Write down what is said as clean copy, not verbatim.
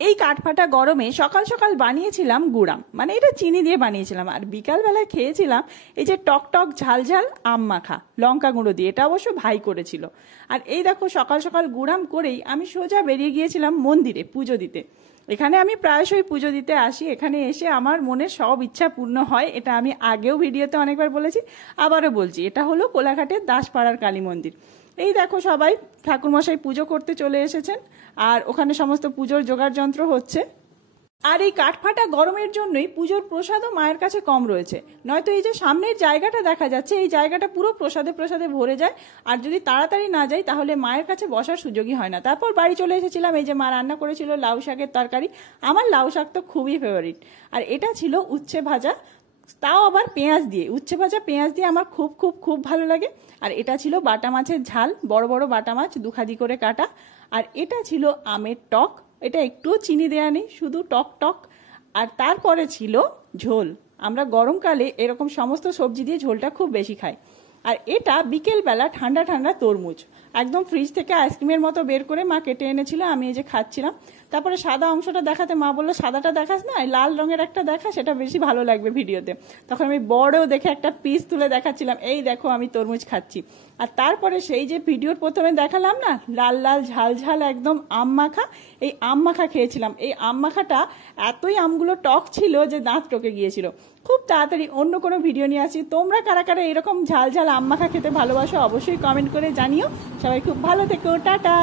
এই কাঠফাটা গরমে সকাল সকাল বানিয়েছিলাম গুড়াম, মানে এটা চিনি দিয়ে বানিয়েছিলাম। আর বিকালবেলায় খেয়েছিলাম এই যে টক টক ঝাল ঝাল আম মাখা লঙ্কা গুঁড়ো দিয়ে, এটা অবশ্য ভাই করেছিল। আর এই দেখো সকাল সকাল গুড়াম করেই আমি সোজা বেরিয়ে গিয়েছিলাম মন্দিরে পুজো দিতে। এখানে আমি প্রায়শই পুজো দিতে আসি, এখানে এসে আমার মনের সব ইচ্ছা পূর্ণ হয়। এটা আমি আগেও ভিডিওতে অনেকবার বলেছি, আবারও বলছি, এটা হলো কোলাঘাটের দাসপাড়ার কালী মন্দির। এই দেখো সবাই ঠাকুরমশাই পুজো করতে চলে এসেছেন, আর ওখানে সমস্ত পুজোর জোগাড় যন্ত্র হচ্ছে। আর এই কাঠফাটা গরমের জন্যই পুজোর প্রসাদও মায়ের কাছে কম রয়েছে, নয়তো এই যে সামনের জায়গাটা দেখা যাচ্ছে এই জায়গাটা পুরো প্রসাদে প্রসাদে ভরে যায়। আর যদি তাড়াতাড়ি না যাই তাহলে মায়ের কাছে বসার সুযোগই হয় না। তারপর বাড়ি চলে এসেছিলাম, এই যে মা রান্না করেছিল লাউ শাকের তরকারি। আমার লাউ শাক তো খুবই ফেভারিট। আর এটা ছিল উচ্ছে ভাজা, তাও আবার পেঁয়াজ দিয়ে। উচ্ছে ভাজা পেঁয়াজ দিয়ে আমার খুব খুব খুব ভালো লাগে। আর এটা ছিল বাটা মাছের ঝাল, বড় বড় বাটা মাছ দুখাদি করে কাটা। আর এটা ছিল আমের টক, এটা একটুও চিনি দেয়া নেই, শুধু টক টক। আর তারপরে ছিল ঝোল। আমরা গরমকালে এরকম সমস্ত সবজি দিয়ে ঝোলটা খুব বেশি খাই। আর এটা বিকেলবেলা ঠান্ডা ঠান্ডা তরমুজ, একদম ফ্রিজ থেকে আইসক্রিমের মতো বের করে মা কেটে এনেছিল, আমি এই যে খাচ্ছিলাম। তারপরে সাদা অংশটা দেখাতে মা বললো সাদাটা দেখাস না, লাল রঙের একটা দেখা, সেটা বেশি ভালো লাগবে ভিডিওতে। তখন আমি বড় দেখে একটা পিস তুলে দেখাচ্ছিলাম, এই দেখো আমি তরমুজ খাচ্ছি। আর তারপরে সেই যে ভিডিওর প্রথমে দেখালাম না লাল লাল ঝাল ঝাল একদম আম মাখা, এই আম মাখা খেয়েছিলাম। এই আম মাখাটা এতই আমগুলো টক ছিল যে দাঁত টকে গিয়েছিল। খুব তাড়াতাড়ি অন্য কোনো ভিডিও নিয়ে আসি। তোমরা কারা কারা এরকম ঝাল ঝাল আম মাখা খেতে ভালোবাসো অবশ্যই কমেন্ট করে জানিও। সবাই খুব ভালো থেকো, টাটা।